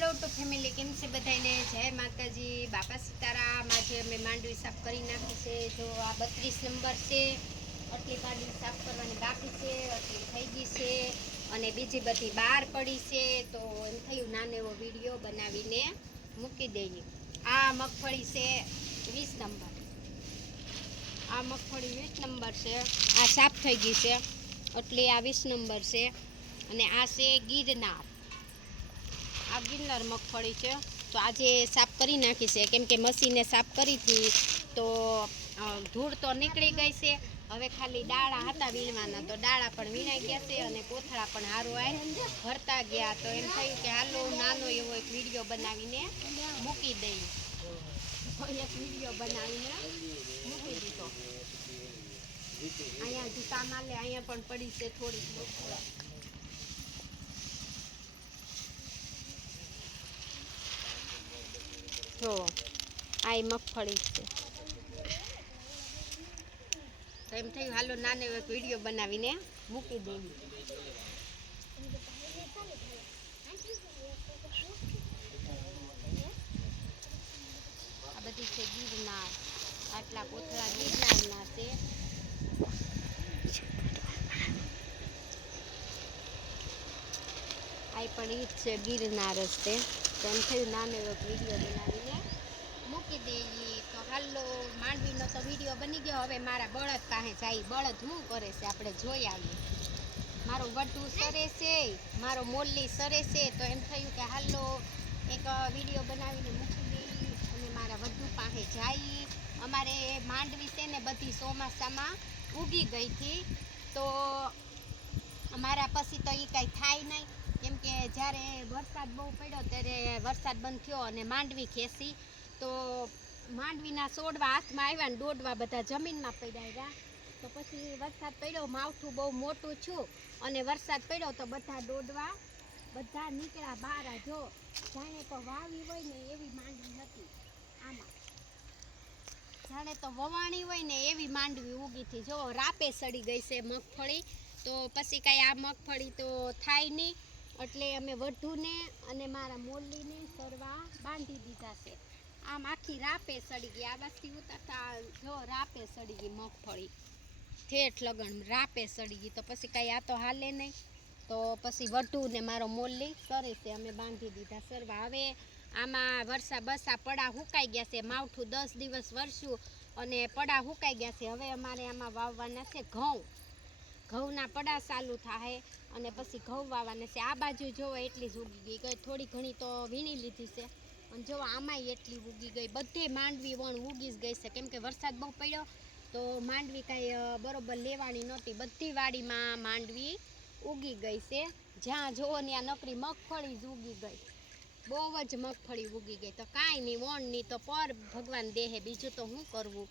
Hello two family કેમ છે બધાને જય માતાજી. બાપા સીતારામ આજે અમે માંડવી સાફ કરી નાખી છે. જો આ બત્રીસ નંબર છે, આટલી પાડી સાફ કરવાની બાકી છે, આટલી થઈ ગઈ છે અને બીજી બધી બહાર પડી છે. તો એમ થયું, નાનો એવો વીડિયો બનાવીને મૂકી દઈએ. આ મગફળી છે વીસ નંબર. આ મગફળી વીસ નંબર છે. આ સાફ થઈ ગઈ છે. એટલે આ વીસ નંબર છે. અને આ છે ગિરનાર. આ ગિરનાર મગફળી છે. તો આજે સાફ કરી નાખી છે. કેમ કે મશીને સાફ કરી હતી તો ધૂળ તો નીકળી ગઈ છે. હવે ખાલી ડાળા હતા વીણવાના. તો ડાળા પણ વીણાઈ ગયા છે અને કોથળા પણ હારો આય ભરતા ગયા. તો એમ થયું કે હાલો નાનો એવો એક વીડિયો બનાવીને મૂકી દઈએ એક વીડિયો બનાવીને મૂકી દીધો. અહીંયા જૂતા માલે અહીંયા પણ પડી છે થોડીક. જો, આ મગફળી છે. તો એમ થયું, હાલો નાનો એક વીડિયો બનાવીને મૂકી દેવી. આ બધી છે ગીરનાર. આટલા કોથળા ગિરનારના છે. આ પણ ઈ છે ગીરનાર જ તો એમ થયું, નાનો એવો વીડિયો બનાવીને મૂકી દઈએ તો હાલો, માંડવીનો તો વીડિયો બની ગયો. હવે મારા બળદ પાસે જાય. બળદ શું કરે છે? આપણે જોઈ આવીએ. મારો વટુ સરે છે, મારો મોલ્લી સરે છે. તો એમ થયું કે હાલો, એક વીડિયો બનાવીને મૂકી દઈએ અને મારા વધુ પાસે જઈએ અમારે માંડવી છે ને બધી ચોમાસામાં ઉગી ગઈ હતી. તો અમારા પછી તો એ કાંઈ થાય નહીં. કેમ કે જ્યારે વરસાદ બહુ પડ્યો ત્યારે વરસાદ બંધ થયો અને માંડવી ખેંચી. તો માંડવીના સોડવા હાથમાં આવ્યા ને દોડવા બધા જમીનમાં પડ્યા રહ્યા. તો પછી વરસાદ પડ્યો, માવઠું બહુ મોટું છું અને વરસાદ પડ્યો તો બધા દોડવા, બધા નીકળ્યા બહાર જો. જાણે તો વાવી હોય ને એવી માંડવી હતી. આમાં. જાણે તો વવાણી હોય ને એવી માંડવી ઉગી હતી. જો રાપે સડી ગઈ છે મગફળી. તો પછી કાંઈ આ મગફળી તો થાય નહીં. એટલે અમે વઢુને અને મારા મોરલીને સરવા બાંધી દીધા છે. આમ આખી રાપે સડી ગઈ. આ બાજથી ઉતારતા જો રાપે સડી ગઈ મગફળી. ઠેઠ લગન રાપે સડી ગઈ. તો પછી કાંઈ આ તો હાલે નહીં. તો પછી વધુને મારો મોરલી સરે છે. અમે બાંધી દીધા સરવા. હવે આમાં વરસા બસા પડા હુકાઈ ગયા છે. માવઠું દસ દિવસ વરસ્યું અને પડા હુકાઈ ગયા છે. હવે અમારે આમાં વાવવાના છે ઘઉં. ઘઉંના પડા ચાલુ થાય અને પછી ઘઉં વાવવાના છે. આ બાજુ જોવો એટલી જ ઉગી ગઈ. ગઈ થોડી ઘણી તો વીણી લીધી છે. અને જો આમાંય એટલી ઉગી ગઈ. બધે માંડવી વણ ઉગી જ ગઈ છે. કેમ કે વરસાદ બહુ પડ્યો તો માંડવી કાંઈ બરોબર લેવાની નહોતી. બધી વાડીમાં માંડવી ઉગી ગઈ છે. જ્યાં જોવો ત્યાં નકરી મગફળી જ ઉગી ગઈ. બહુ જ મગફળી ઉગી ગઈ. તો કાંઈ નહીં વણ નહીં તો પર ભગવાન દેહે. બીજું તો શું કરવું?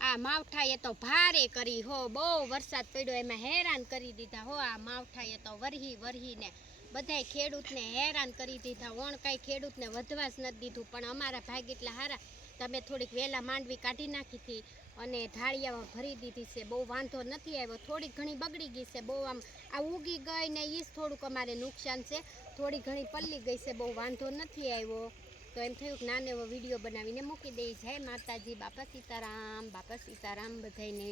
આ માવઠાએ તો ભારે કરી હો, બહુ વરસાદ પડ્યો, એમાં હેરાન કરી દીધા હો. આ માવઠાએ તો વરહી વરહીને બધાય ખેડૂતને હેરાન કરી દીધા. ઓણ કાંઈ ખેડૂતને વધવા જ નથી દીધું, પણ અમારા ભાગ એટલા હારા. તમે થોડીક વહેલા માંડવી કાઢી નાખી હતી અને ઢાળિયામાં ભરી દીધી છે. બહુ વાંધો નથી આવ્યો. થોડીક ઘણી બગડી ગઈ છે. બહુ આમ, આ ઉગી ગઈ ને એ જ થોડુંક અમારે નુકસાન છે. થોડી ઘણી પલ્લી ગઈ છે. બહુ વાંધો નથી આવ્યો. તો એમ થયું કે નાનો એવો વીડિયો બનાવીને મૂકી દઈ હે માતાજી? બાપા સીતારામ બાપા સીતારામ બધાને